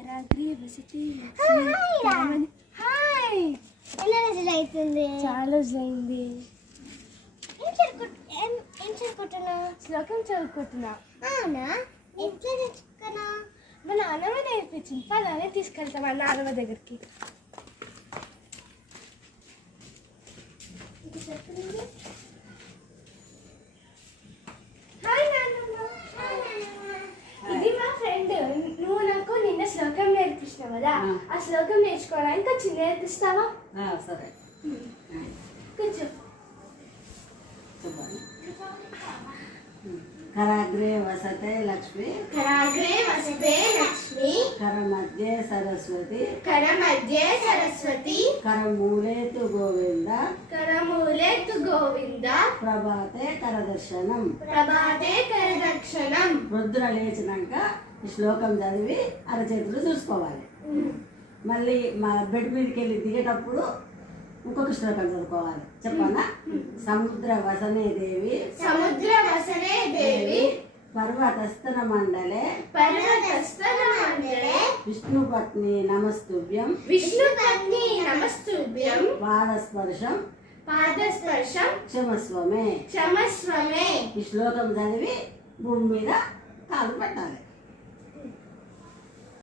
కరాగ్రే వసతి లక్ష్మి. హాయ్, ఎలా రోజులైతుంది? చాలా రోజులైంది. ఏం చదువుకుంటున్నా? శ్లోకం చదువుకుంటున్నా. అవునా? ఎట్లా తెచ్చుకున్నా? మా నాన్నమ్మ నేర్పించింది. పలానే తీసుకెళ్తా మా నాన్నమ్మ దగ్గరికి. హాయ్ నాన్నమ్మ. ఇది మా ఫ్రెండ్. నువ్వు నాకు నిన్న శ్లోకం నేర్పించినావు కదా, ఆ శ్లోకం నేర్చుకోవడానికి వచ్చి నేర్పిస్తావా? సరే కూర్చో. కరాగ్రే వసతే లక్ష్మి, కరాగ్రే వసతే లక్ష్మి, కరమధ్యే సరస్వతి, కరమధ్యే సరస్వతి, కరమూలే తు గోవింద, కరమూలే తు గోవింద, ప్రభాతే కరదర్శనం. ప్రభాతే కరదక్షిణం. రుద్ర లేచినాక ఈ శ్లోకం చదివి అరచేతులు చూసుకోవాలి. మళ్ళీ మా బెడ్ మీదకి వెళ్ళి దిగేటప్పుడు ఇంకొక శ్లోకం చదువుకోవాలి. చెప్పనా? సముద్ర వసనే దేవి, సముద్ర వసనే దేవి, పర్వతస్తన మండలే, పర్వతస్తన మండలే, విష్ణుపత్ని నమస్తుభ్యం, విష్ణుపత్ని నమస్తుభ్యం, పాదస్పర్శం పాదస్పర్శం క్షమస్వమే. క్షమస్వమే. ఈ శ్లోకం చదివి భూమి మీద కాలు పెట్టాలి.